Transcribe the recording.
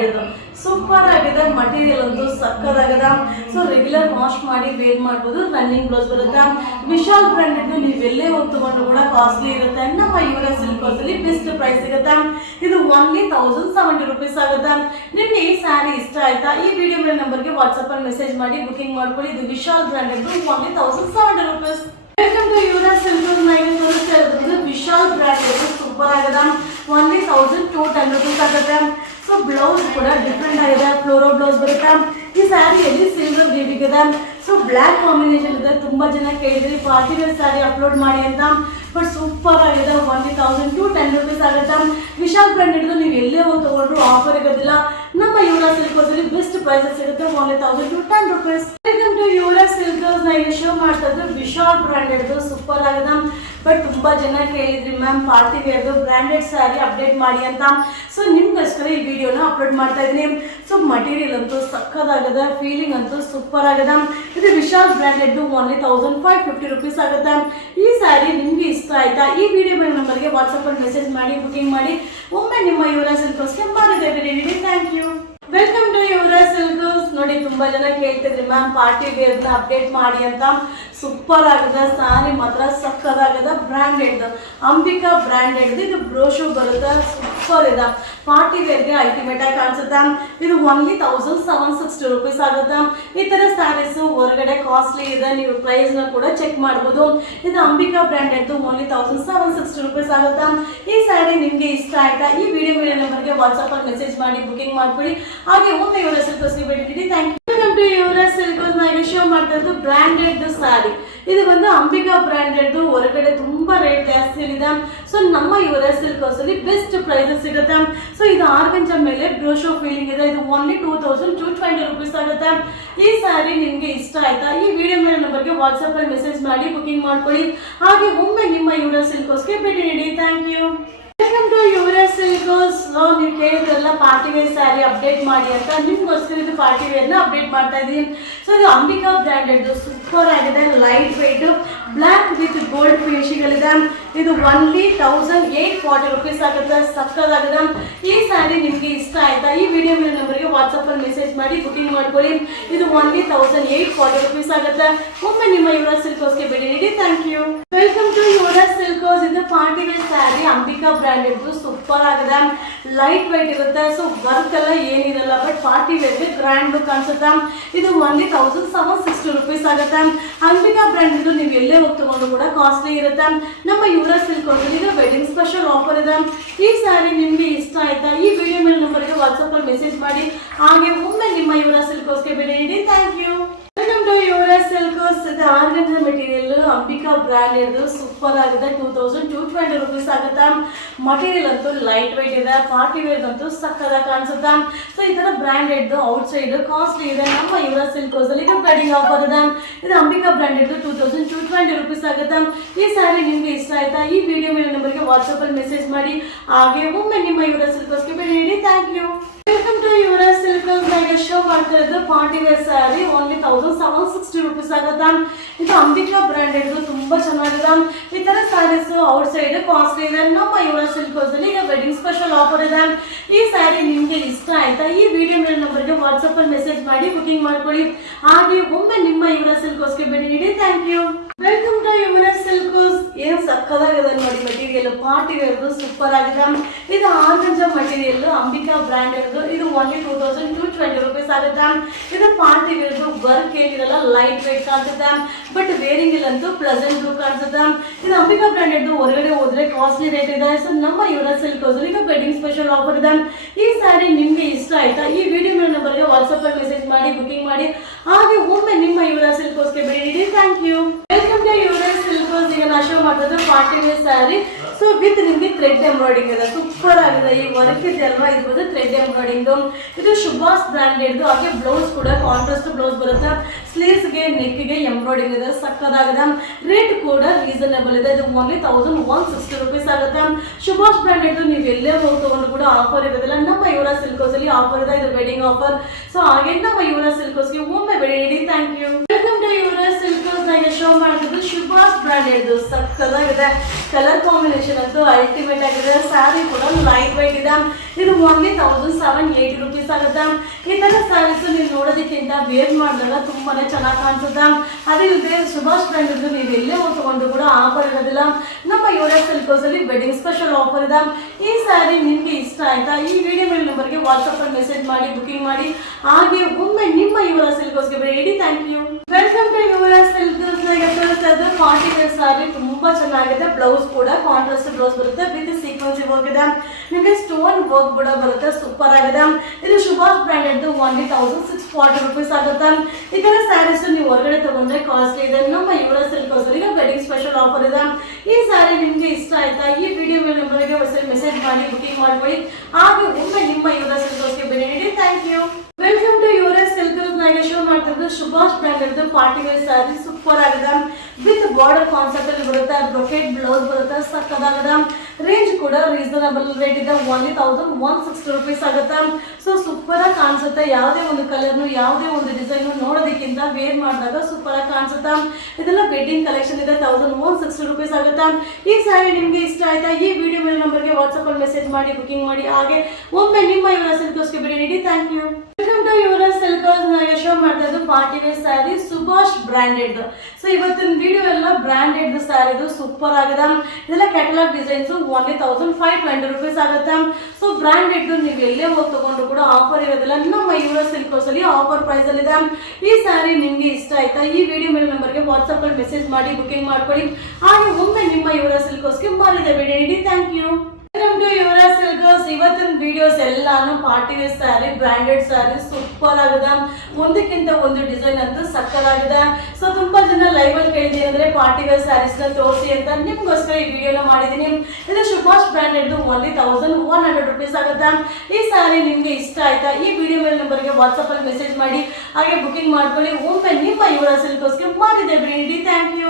Branded super ಆಗಿದೆ material ಅಂತೂ ಸಕ್ಕದಾಗದ. So regular wash ಮಾಡಿ ವೇರ್ ಮಾಡ್ಬೋದು. ರನ್ನಿಂಗ್ ಬ್ಲೌಸ್ ಬರುತ್ತೆ. ವಿಶಾಲ್ ಬ್ರ್ಯಾಂಡೆಡ್ ನೀವೆಲ್ಲೇ ಹೋಗಿ ತಗೊಂಡು ಕೂಡ ಕಾಸ್ಟ್ಲಿ ಇರುತ್ತೆ. ನಮ್ಮ ಯುವರಾಜ್ ಸಿಲ್ಕ್ ಹೌಸ್ ಅಲ್ಲಿ ಬೆಸ್ಟ್ ಪ್ರೈಸ್ ಸಿಗುತ್ತೆ. ಇದು ಓನ್ಲಿ 1070 ರೂಪೀಸ್ ಆಗುತ್ತೆ. ನಿಮ್ಗೆ ಈ ಸ್ಯಾರಿ ಇಷ್ಟ ಆಯ್ತಾ? ಈ ವಿಡಿಯೋ ಮೇಲೆ ನಂಬರ್ಗೆ ವಾಟ್ಸ್ಆಪ್ ಅಲ್ಲಿ ಮೆಸೇಜ್ ಮಾಡಿ ಬುಕಿಂಗ್ ಮಾಡ್ಕೊಳ್ಳಿ. ಇದು Vishal branded only 1070 rupees. Welcome to Yuvraj silk house. ನಾನು ತೋರಿಸ್ತಾ ಇರೋದು ವಿಶಾಲ್ ಬ್ರ್ಯಾಂಡೆಡ್ ಸೂಪರ್ ಆಗಿದೆ. ಓನ್ಲಿ 1210 ರೂಪೀಸ್ ಆಗುತ್ತೆ. ಸೊ ಬ್ಲೌಸ್ ಕೂಡ ಡಿಫ್ರೆಂಟ್ ಆಗಿದೆ. ಫ್ಲೋರೋ ಬ್ಲೌಸ್ ಬರುತ್ತೆ. ಈ ಸ್ಯಾರಿಯಲ್ಲಿ ಸಿಲ್ವರ್ ವೀವಿಂಗ್ ಇದೆ. ಸೊ ಬ್ಲ್ಯಾಕ್ ಕಾಂಬಿನೇಷನ್ ಇದೆ. ತುಂಬಾ ಜನ ಕೇಳಿದ್ರಿ ಪಾರ್ಟಿ ವೇರ್ ಸ್ಯಾರಿ ಅಪ್ಲೋಡ್ ಮಾಡಿ ಅಂತ. ಬಟ್ ಸೂಪರ್ ಆಗಿದೆ. ಓನ್ಲಿ 1210 ರೂಪೀಸ್ ಆಗುತ್ತೆ. ವಿಶಾಲ್ ಬ್ರ್ಯಾಂಡೆಡ್ ನೀವು ಎಲ್ಲೇ ಹೋಗಿ ತಗೊಂಡ್ರು ಆಫರ್ ಇರೋದಿಲ್ಲ. ನಮ್ಮ ಯುವರಾಜ್ ಸಿಲ್ಕ್ ಹೌಸ್ ಅಲ್ಲಿ ಬೆಸ್ಟ್ ಪ್ರೈಸಸ್ ಸಿಗುತ್ತೆ. Only 1210 rupees. Welcome to Yuvraj silk house. ನಾನು ಶೋ ಮಾಡ್ತಾ ಇದ್ದು ವಿಶಾಲ್ ಬ್ರ್ಯಾಂಡೆಡ್ ಸೂಪರ್ ಆಗಿದೆ. ಬಟ್ ತುಂಬಾ ಜನ ಕೇಳಿದ್ರಿ ಮ್ಯಾಮ್ ಪಾರ್ಟಿ ವೇರ್ದು ಬ್ರ್ಯಾಂಡೆಡ್ ಸ್ಯಾರಿ ಅಪ್ಡೇಟ್ ಮಾಡಿ ಅಂತ. ಸೊ ನಿಮ್ಗೋಸ್ಕರ ಈ ವಿಡಿಯೋನ ಅಪ್ಲೋಡ್ ಮಾಡ್ತಾ ಇದ್ದೀನಿ. ಸೊ ಮಟೀರಿಯಲ್ ಅಂತೂ ಸಕ್ಕದಾಗಿದೆ. ಫೀಲಿಂಗ್ ಅಂತೂ ಸೂಪರ್ ಆಗಿದೆ. ಇದು ವಿಶಾಲ್ ಬ್ರ್ಯಾಂಡೆಡ್ ಓನ್ಲಿ 1550 ರೂಪೀಸ್ ಆಗುತ್ತೆ. ಈ ಸ್ಯಾರಿ ನಿಮ್ಗೆ ಇಷ್ಟ ಆಯ್ತಾ? ಈ ವಿಡಿಯೋ ಮೇಲೆ ನಂಬರ್ಗೆ ವಾಟ್ಸಪ್ ಅಲ್ಲಿ ಮೆಸೇಜ್ ಮಾಡಿ ಬುಕಿಂಗ್ ಮಾಡಿ. ಒಮ್ಮೆ ನಿಮ್ಮ ಯುವರಾಜ್ ಸಿಲ್ಕ್ ಹೌಸ್ಗೆ ಮಾಡಿದ್ದೇವೆ. Thank you. Welcome to Yuvraj silk house. ನೋಡಿ ತುಂಬಾ ಜನ ಕೇಳ್ತಿದ್ರಿ ಮ್ಯಾಮ್ ಪಾರ್ಟಿ ವೇರ್ನ ಅಪ್ಡೇಟ್ ಮಾಡಿ ಅಂತ. ಸೂಪರ್ ಆಗಿದೆ. ಸ್ಯಾರಿ ಮಾತ್ರ ಸಕ್ಕದಾಗಿದೆ. ಬ್ರ್ಯಾಂಡೆಡ್ ಅಂಬಿಕಾ ಬ್ರ್ಯಾಂಡೆಡ್ ಇದು ಬ್ರೋಶೋ ಬರುತ್ತೆ. ಸೂಪರ್ ಇದೆ. ಪಾರ್ಟಿ ವೇರ್ಗೆ ಅಲ್ಟಿಮೇಟ್ ಆಗಿ ಕಾಣಿಸುತ್ತೆ. ಇದು ಓನ್ಲಿ 1760 ರೂಪೀಸ್ ಆಗುತ್ತೆ. ಈ ತರ ಸ್ಯಾರೀಸ್ ಹೊರಗಡೆ ಕಾಸ್ಟ್ಲಿ ಇದೆ. ನೀವು ಪ್ರೈಸ್ ನ ಕೂಡ ಚೆಕ್ ಮಾಡಬಹುದು. ಇದು ಅಂಬಿಕಾ ಬ್ರ್ಯಾಂಡೆಡ್ ಓನ್ಲಿ 1760 ರೂಪೀಸ್ ಆಗುತ್ತೆ. ಈ ಸ್ಯಾರಿ ನಿಮ್ಗೆ ಇಷ್ಟ ಆಯ್ತಾ? ಈ ವಿಡಿಯೋ ಮೇಲೆ ನಂಬರ್ಗೆ ವಾಟ್ಸ್ಆಪ್ ಅಲ್ಲಿ ಮೆಸೇಜ್ ಮಾಡಿ ಬುಕಿಂಗ್ ಮಾಡ್ಕೊಳ್ಳಿ. ಹಾಗೆ ಒಮ್ಮೆ ಯುವರಾಜ್ ಸಿಲ್ಕ್ ಹೌಸ್ಗೆ ಭೇಟಿ ನೀಡಿ. Thank you. Welcome to Yuvraj silk house. ನಾನು ಶೋ ಮಾಡ್ತಾ ಇದ್ದು ಬ್ರ್ಯಾಂಡೆಡ್ ಸ್ಯಾರಿ. ಇದು ಬಂದು ಅಂಬಿಕಾ ಬ್ರ್ಯಾಂಡೆಡ್. ಹೊರಗಡೆ ತುಂಬಾ ರೇಟ್ ಜಾಸ್ತಿ ಇದೆ. ಸೊ ನಮ್ಮ ಯುವರಾಜ್ ಸಿಲ್ಕ್ ಹೌಸ್ ಅಲ್ಲಿ ಬೆಸ್ಟ್ ಪ್ರೈಸಸ್ ಸಿಗುತ್ತೆ. ಸೊ ಇದು ಆರ್ಗಂಜಾ ಮೇಲೆ ಬ್ರೋಶೋ ಫೀಲಿಂಗ್ ಇದೆ. ಇದು ಓನ್ಲಿ 2220 ರೂಪೀಸ್ ಆಗುತ್ತೆ. ಈ ಸ್ಯಾರಿ ನಿಮ್ಗೆ ಇಷ್ಟ ಆಯ್ತಾ? ಈ ವಿಡಿಯೋ ಮೇಲೆ ನಂಬರ್ಗೆ ವಾಟ್ಸ್ಆಪ್ ಅಲ್ಲಿ ಮೆಸೇಜ್ ಮಾಡಿ ಬುಕಿಂಗ್ ಮಾಡ್ಕೊಳ್ಳಿ. ಹಾಗೆ ಒಮ್ಮೆ ನಿಮ್ಮ ಯುವರಾಜ್ ಸಿಲ್ಕ್ ಹೌಸ್ಗೆ ಭೇಟಿ ನೀಡಿ. Thank you. Welcome to Yuvraj silk house. ನೀವು ಕೇಳಿದ್ರಲ್ಲ ಪಾರ್ಟಿ ವೇರ್ ಸ್ಯಾರಿ ಅಪ್ಡೇಟ್ ಮಾಡಿ ಅಂತ. ನಿಮ್ಗೋಸ್ಕರ ಇದು ಪಾರ್ಟಿ ವೇರ್ನ ಅಪ್ಡೇಟ್ ಮಾಡ್ತಾ ಇದ್ದೀನಿ. ಸೊ ಇದು ಅಂಬಿಕಾ ಬ್ರ್ಯಾಂಡೆಡ್ ಸೂಪರ್ ಆಗಿದೆ. Light weight black with gold finishing ಇದೆ. ಇದು ಓನ್ಲಿ 1840 ರೂಪೀಸ್ ಆಗುತ್ತೆ. ಸಕ್ಕದಾಗಿದೆ. ಈ ಸ್ಯಾರಿ ನಿಮ್ಗೆ ಇಷ್ಟ ಆಯ್ತಾ? ಈ ವಿಡಿಯೋ ಮೇಲೆ ನಂಬರ್ಗೆ ವಾಟ್ಸ್ಆಪ್ ಅಲ್ಲಿ ಮೆಸೇಜ್ ಮಾಡಿ ಬುಕಿಂಗ್ ಮಾಡ್ಕೊಳ್ಳಿ. ಇದು ಓನ್ಲಿ 1840 ರೂಪೀಸ್ ಆಗುತ್ತೆ. ಒಮ್ಮೆ ನಿಮ್ಮ ಯುವರಾಜ್ ಸಿಲ್ಕ್ ಹೌಸ್ಗೆ ಭೇಟಿ ನೀಡಿ. Thank you. Welcome to Yuvraj silk house. ಇದು party wear sari Ambika branded super ಆಗಿದೆ. ಲೈಟ್ ವೈಟ್ ಇರುತ್ತೆ. ಸೊ ವರ್ಕ್ ಎಲ್ಲ ಏನಿರಲ್ಲ. ಬಟ್ ಪಾರ್ಟಿ ವೇರ್ಗೆ ಗ್ರ್ಯಾಂಡ್ ಲುಕ್ ಅನ್ಸುತ್ತೆ. ಇದು ಓನ್ಲಿ 1760 ರೂಪೀಸ್ ಆಗುತ್ತೆ. ಅಂಬಿಕಾ ಬ್ರ್ಯಾಂಡ್ ನೀವು ಎಲ್ಲೇ ಹೋಗಿ ತಗೊಂಡು ಕೂಡ ಕಾಸ್ಟ್ಲಿ ಇರುತ್ತೆ. ನಮ್ಮ ಯುವರಾಜ್ ಸಿಲ್ಕ್ ಹೌಸ್ ಈಗ ವೆಡ್ಡಿಂಗ್ ಸ್ಪೆಷಲ್ ಆಫರ್ ಇದೆ. ಈ ಸ್ಯಾರಿ ನಿಮ್ಗೆ ಇಷ್ಟ ಆಯ್ತಾ? ಈ ವಿಡಿಯೋ ಮೇಲೆ ನಂಬರ್ಗೆ ವಾಟ್ಸ್ಆಪ್ ಅಲ್ಲಿ ಮೆಸೇಜ್ ಮಾಡಿ. ಹಾಗೆ ಒಮ್ಮೆ ನಿಮ್ಮ ಯುವರಾಜ್ ಸಿಲ್ಕ್ ಹೌಸ್ಗೆ ಭೇಟಿ ನೀಡಿ. Thank you. Welcome to Yuvraj silk house. ಇದು organza material Ambika brand super ಆಗಿದೆ. 2220 ರೂಪೀಸ್ ಆಗುತ್ತೆ. ಮಟೀರಿಯಲ್ ಅಂತೂ ಲೈಟ್ ವೈಟ್ ಇದೆ. ಪಾರ್ಟಿ ವೇರ್ ಅಂತೂ ಸಕ್ಕದಾಗಿ ಕಾಣಿಸುತ್ತೆ. ಸೊ ಈ ತರ ಬ್ರ್ಯಾಂಡೆಡ್ ಔಟ್ ಸೈಡ್ ಕಾಸ್ಟ್ಲಿ ಇದೆ. ನಮ್ಮ ಯುವರಾಜ್ ಸಿಲ್ಕ್ ಹೌಸ್ ಅಲ್ಲಿ ವೆಡ್ಡಿಂಗ್ ಆಫರ್ ಇದೆ. ಇದು ಅಂಬಿಕಾ ಬ್ರ್ಯಾಂಡೆಡ್ 2220 ರೂಪೀಸ್ ಆಗುತ್ತೆ. ಈ ಸ್ಯಾರಿ ನಿಮ್ಗೆ ಇಷ್ಟ ಆಯ್ತಾ? ಈ ವಿಡಿಯೋ ಮೇಲೆ ನಂಬರ್ಗೆ ವಾಟ್ಸ್ಆಪ್ ಅಲ್ಲಿ ಮೆಸೇಜ್ ಮಾಡಿ. ಹಾಗೆ ಒಮ್ಮೆ ನಿಮ್ಮ ಯುವರಾಜ್ ಸಿಲ್ಕ್ ಹೌಸ್ಗೆ ಭೇಟಿ ನೀಡಿ. Thank you. Welcome to Yuvraj silk house. ನಾನು ಶೋ ಮಾಡ್ತಾ ಇರೋದು party wear saree only 1760 rupees ಆಗುತ್ತೆ. ಇದು ಅಂಬಿಕಾ ಬ್ರ್ಯಾಂಡೆಡ್ ತುಂಬಾ ಚೆನ್ನಾಗಿದೆ. ಈ ತರ ಸ್ಯಾರೀಸ್ ಔಟ್ ಸೈಡ್ ಕಾಸ್ಟ್ಲಿ ಇದೆ. ನಮ್ಮ ಯುವರಾಜ್ ಸಿಲ್ಕ್ ಹೌಸ್ ಅಲ್ಲಿ ಈಗ ವೆಡ್ಡಿಂಗ್ ಸ್ಪೆಷಲ್ ಆಫರ್ ಇದೆ. ಈ ಸ್ಯಾರಿ ನಿಮ್ಗೆ ಇಷ್ಟ ಆಯ್ತಾ? ಈ ವಿಡಿಯೋ ಮೇಲೆ ನಂಬರ್ಗೆ ವಾಟ್ಸ್ಆಪ್ ಅಲ್ಲಿ ಮೆಸೇಜ್ ಮಾಡಿ ಬುಕಿಂಗ್ ಮಾಡ್ಕೊಳ್ಳಿ. ಹಾಗೆ ಒಮ್ಮೆ ನಿಮ್ಮ ಯುವರಾಜ್ ಸಿಲ್ಕ್ ಹೌಸ್ಗೆ ಭೇಟಿ ನೀಡಿ. Thank you. Welcome to Yuvraj silk house. ಏನು ಸಕ್ಕದಾಗಿದೆ ನೋಡಿ ಮೆಟೀರಿಯಲ್. ಪಾರ್ಟಿ ವೇರ್ದು ಸೂಪರ್ ಆಗಿದೆ. ಇದು ಆರ್ಗಂಜಾ ಮೆಟೀರಿಯಲ್ ಅಂಬಿಕಾ ಬ್ರ್ಯಾಂಡೆಡ್. ಇದು ಓನ್ಲಿ 2220 ರೂಪೀಸ್ ಆಗುತ್ತೆ. ಇದು ಪಾರ್ಟಿ ವೇರ್ದು ವರ್ಕ್ ಏನಿರಲ್ಲ. ಲೈಟ್ ವೇಟ್ ಕಾಣಿಸುತ್ತೆ. ಬಟ್ ವೇರಿಂಗ್ ಇಲ್ಲಂತೂ ಪ್ಲೆಸೆಂಟ್ ಲುಕ್ ಕಾಣಿಸುತ್ತೆ. ಇದು ಅಂಬಿಕಾ ಬ್ರ್ಯಾಂಡೆಡ್ ಹೊರಗಡೆ ಹೋದ್ರೆ ಕಾಸ್ಟ್ಲಿ ರೇಟ್ ಇದೆ. ಸೊ ನಮ್ಮ ಯುವರಾಜ್ ಸಿಲ್ಕ್ ಹೌಸ್ ಈಗ ವೆಡ್ಡಿಂಗ್ ಸ್ಪೆಷಲ್ ಆಫರ್ ಇದೆ. ಈ ಸ್ಯಾರಿ ನಿಮ್ಗೆ ಇಷ್ಟ ಆಯ್ತಾ? ಈ ವಿಡಿಯೋ ಮೇಲೆ ನಂಬರ್ಗೆ ವಾಟ್ಸ್ಆಪ್ ಅಲ್ಲಿ ಮೆಸೇಜ್ ಮಾಡಿ ಬುಕಿಂಗ್ ಮಾಡಿ. ಹಾಗೆ ಒಮ್ಮೆ ನಿಮ್ಮ ಯುವರಾಜ್ ಸಿಲ್ಕ್ ಹೌಸ್ಗೆ ಭೇಟಿ ನೀಡಿ. Thank you. Welcome to Yuvraj silk house. ಈಗ ನಾ ಶೋ ಮಾಡ್ತಿದ್ದು party wear sari. So with ನಿಮ್ಗೆ ಥ್ರೆಡ್ ಎಂಬ್ರಾಯ್ಡಿಂಗ್ ಇದೆ. ಸೂಪರ್ ಆಗಿದೆ. ಈ ವರ್ಕ್ ಇದೆ ಅಲ್ವಾ, ಇದು ಬಂದು ಥ್ರೆಡ್ ಎಂಬ್ರಾಯ್ಡಿಂಗ್. ಇದು ಶುಭಾಸ್ ಬ್ರ್ಯಾಂಡೆಡ್. ಹಾಗೆ ಬ್ಲೌಸ್ ಕೂಡ ಕಾಂಟ್ರಾಸ್ಟ್ ಬ್ಲೌಸ್ ಬರುತ್ತೆ. ಸ್ಲೀವ್ಸ್ಗೆ ನೆಕ್ಗೆ ಎಂಬ್ರಾಯ್ಡಿಂಗ್ ಇದೆ. ಸಕ್ಕದಾಗಿದೆ. ರೇಟ್ ಕೂಡ ರೀಸನಬಲ್ ಇದೆ. ಇದು ಓನ್ಲಿ 1160 ರೂಪೀಸ್ ಆಗುತ್ತೆ. ಶುಭಾಸ್ ಬ್ರ್ಯಾಂಡೆಡ್ ನೀವು ಎಲ್ಲೇ ಹೋಗಿ ತಗೊಂಡು ಕೂಡ ಆಫರ್ ಇರೋದಿಲ್ಲ. ನಮ್ಮ ಯುವರಾಜ್ ಸಿಲ್ಕ್ ಹೌಸ್ ಅಲ್ಲಿ ಆಫರ್ ಇದೆ. ಇದು ವೆಡ್ಡಿಂಗ್ ಆಫರ್. ಸೊ ಹಾಗೆ ನಮ್ಮ ಯುವರಾಜ್ ಸಿಲ್ಕ್ ಹೌಸ್ಗೆ ಒಮ್ಮೆ ಭೇಟಿ ನೀಡಿ. Thank you. Welcome to Yuvraj silk house. Show ಮಾಡ್ತಿದ್ದು ಶುಭಾಸ್ ಬ್ರಾಂಡೆಡ್ ಸಕ್ಕದಾಗಿದೆ. ಕಲರ್ ಕಾಂಬಿನೇಷನ್ ಅಂತೂ ಅಲ್ಟಿಮೇಟ್ ಆಗಿದೆ. ಸ್ಯಾರಿ ಕೂಡ ಲೈಟ್ ವೈಟ್ ಇದೆ. ಇದು ಓನ್ಲಿ 1780 rupees ಆಗುತ್ತೆ. ಈ ತರ ಸ್ಯಾರೀಸ್ ನೀವು ನೋಡೋದಕ್ಕಿಂತ ವೇರ್ ಮಾಡಿದಾಗ ತುಂಬಾನೇ ಚೆನ್ನಾಗಿ ಕಾಣಿಸುತ್ತೆ. ಅದೇ ಇದೆ ಶುಭಾಸ್ ಬ್ರಾಂಡೆಡ್ ನೀವು ಎಲ್ಲೇ ತಗೊಂಡು ಕೂಡ ಆಫರ್ ಇರೋದಿಲ್ಲ. ನಮ್ಮ ಯುವರಾಜ್ ಸಿಲ್ಕ್ಸ್ ಅಲ್ಲಿ ವೆಡ್ಡಿಂಗ್ ಸ್ಪೆಷಲ್ ಆಫರ್ ಇದೆ. ಈ ಸ್ಯಾರಿ ನಿಮ್ಗೆ ಇಷ್ಟ ಆಯ್ತಾ? ಈ ವಿಡಿಯೋ ಮೇಲೆ ನಂಬರ್ಗೆ ವಾಟ್ಸ್ಆಪ್ ಅಲ್ಲಿ ಮೆಸೇಜ್ ಮಾಡಿ ಬುಕಿಂಗ್ ಮಾಡಿ. ಹಾಗೆ ಒಮ್ಮೆ ನಿಮ್ಮ ಯುವರಾಜ್ ಸಿಲ್ಕ್ಸ್ಗೆ ಬೇಡಿ. Thank you. Welcome to Yuvraj silks. Party wear sari ತುಂಬಾ ಚೆನ್ನಾಗಿದೆ. ಬ್ಲೌಸ್ ಕೂಡ ಕಾಂಟ್ರಾಸ್ಟ್ ಬ್ಲೌಸ್ ಬರುತ್ತೆ ವಿತ್ ಸೀಕ್ವೆನ್ಸ್ ವರ್ಕ್ ಇದೆ. ನಿಮಗೆ ಸ್ಟೋನ್ ವರ್ಕ್ ಕೂಡ ಬರುತ್ತೆ. ಸೂಪರ್ ಆಗಿದೆ. ಇದು ಶುಭಾಸ್ ಬ್ರಾಂಡೆಡ್ ಓನ್ಲಿ 1640 rupees ಆಗುತ್ತೆ. ಈ ತರ ಸ್ಯಾರೀಸ್ ನೀವು ಹೊರಗಡೆ ತಗೊಂಡ್ರೆ ಕಾಸ್ಟ್ಲಿ ಇದೆ. ನಮ್ಮ ಯುವರಾಜ್ ಸಿಲ್ಕ್ಸ್ ಅಲ್ಲಿ ವೆಡ್ಡಿಂಗ್ ಸ್ಪೆಷಲ್ ಆಫರ್ ಇದೆ. ಈ ಸ್ಯಾರಿ ನಿಮ್ಗೆ ಇಷ್ಟ ಆಯ್ತಾ? ಈ ವಿಡಿಯೋ ಮೇಲೆ ನಂಬರ್ಗೆ ಮೆಸೇಜ್ ಮಾಡಿ ಬುಕಿಂಗ್ ಮಾಡ್ಕೊಳ್ಳಿ. ಹಾಗೆ ಒಮ್ಮೆ ನಿಮ್ಮ ಯುವರಾಜ್ ಸಿಲ್ಕ್ಸ್ಗೆ ಭೇಟಿ ನೀಡಿ. Thank you. Welcome to Yuvraj silks. ನಾಗೆ ಶೋ ಮಾಡ್ತಿದ್ದು Shubhas branded party wear sari super ಆಗಿದೆ. ವಿತ್ ಬಾರ್ಡರ್ ಕಾನ್ಸೆಪ್ಟ್ ಅಲ್ಲಿ ಬರುತ್ತೆ. ಬ್ರೊಕೆಟ್ ಬ್ಲೌಸ್ ಬರುತ್ತೆ. ಸಕ್ಕದಾಗಿದೆ. ರೇಂಜ್ ಕೂಡ ರೀಸನಬಲ್ ರೇಟ್ ಇದೆ. ಓನ್ಲಿ 1160 rupees ಆಗುತ್ತೆ. ಸೊ ಸೂಪರ್ ಆಗಿ ಕಾಣಿಸುತ್ತೆ. ಯಾವುದೇ ಒಂದು ಕಲರ್ನು ಯಾವುದೇ ಒಂದು ಡಿಸೈನ್ ನೋಡೋದಕ್ಕಿಂತ ವೇರ್ ಮಾಡಿದಾಗ ಸೂಪರ್ ಆಗಿ ಕಾಣಿಸುತ್ತೆ. ಇದೆಲ್ಲ ವೆಡ್ಡಿಂಗ್ ಕಲೆಕ್ಷನ್ ಇದೆ. 1160 rupees ಆಗುತ್ತೆ. ಈ ಸ್ಯಾರಿ ನಿಮ್ಗೆ ಇಷ್ಟ ಆಯ್ತಾ? ಈ ವಿಡಿಯೋ ಮೇಲೆ ನಂಬರ್ಗೆ ವಾಟ್ಸ್ಆಪ್ ಅಲ್ಲಿ ಮೆಸೇಜ್ ಮಾಡಿ ಬುಕಿಂಗ್ ಮಾಡಿ. ಹಾಗೆ ಒಮ್ಮೆ ನಿಮ್ಮ ಯುವರಾಜ್ ಸಿಲ್ಕ್ಸ್ಗೆ ಭೇಟಿ ನೀಡಿ. Thank you. Welcome to Yuvraj silks. ನಾಗೆ ಶೋ ಮಾಡ್ತಾ ಇದ್ದು party wear saree Subhash branded. So ಇವತ್ತಿನ ವಿಡಿಯೋ ಎಲ್ಲ ಬ್ರಾಂಡೆಡ್ ಸ್ಯಾರಿದು ಸೂಪರ್ ಆಗಿದೆ. ಇದೆಲ್ಲ ಕ್ಯಾಟಲಾಗ್ ಡಿಸೈನ್ಸ್ ಓನ್ಲಿ 1520 rupees ಆಗುತ್ತೆ. ಸೊ ಬ್ರಾಂಡೆಡ್ ನೀವು ಎಲ್ಲೇ ಹೋಗಿ ತಗೊಂಡು ಕೂಡ ಆಫರ್ ಇರೋದಿಲ್ಲ. ನಮ್ಮ ಯುವರಾಜ್ ಸಿಲ್ಕ್ಸ್ ಅಲ್ಲಿ ಆಫರ್ ಪ್ರೈಸ್ ಅಲ್ಲಿ ಇದೆ. ಈ ಸ್ಯಾರಿ ನಿಮ್ಗೆ ಇಷ್ಟ ಆಯ್ತಾ? ಈ ವಿಡಿಯೋ ಮೇಲೆ ನಂಬರ್ಗೆ ವಾಟ್ಸ್ಆಪ್ ಅಲ್ಲಿ ಮೆಸೇಜ್ ಮಾಡಿ ಬುಕಿಂಗ್ ಮಾಡ್ಕೊಳ್ಳಿ. ಹಾಗೆ ಒಮ್ಮೆ ನಿಮ್ಮ ಯುವರಾಜ್ ಸಿಲ್ಕ್ಸ್ಗೆ ಮರಿದೆ ಭೇಟಿ ನೀಡಿ. Thank you. Welcome to Yuvraj silks. ಇವತ್ತಿನ ವಿಡಿಯೋಸ್ ಎಲ್ಲಾನು party wear saree branded saree super ಆಗಿದೆ. ಒಂದಕ್ಕಿಂತ ಒಂದು ಡಿಸೈನ್ ಅಂತೂ ಸಕ್ಕದಾಗಿದೆ. ಸೊ ತುಂಬಾ ಜನ ಲೈವ್ ಅಲ್ಲಿ ಕೇಳಿದೀನಿ ಅಂದ್ರೆ ಪಾರ್ಟಿ ವೇರ್ ಸ್ಯಾರೀಸ್ ನ ತೋರಿಸಿ ಅಂತ ನಿಮ್ಗೋಸ್ಕರ ಈ ವಿಡಿಯೋನ ಮಾಡಿದೀನಿ. ಇದು ಶುಭಾಷ್ ಬ್ರಾಂಡೆಡ್ ಓನ್ಲಿ 1100 rupees ಆಗುತ್ತೆ. ಈ ಸ್ಯಾರಿ ನಿಮ್ಗೆ ಇಷ್ಟ ಆಯ್ತಾ? ಈ ವಿಡಿಯೋ ಮೇಲೆ ನಂಬರ್ಗೆ ವಾಟ್ಸ್ಆಪ್ ಅಲ್ಲಿ ಮೆಸೇಜ್ ಮಾಡಿ. ಹಾಗೆ ಬುಕಿಂಗ್ ಮಾಡ್ಕೊಳ್ಳಿ. ಒಮ್ಮೆ ನಿಮ್ಮ ಯುವರಾಜ್ ಸಿಲ್ಕ್ಸ್ಗೆ ಮಾಡಿದೆ ಭೇಟಿ. Thank you.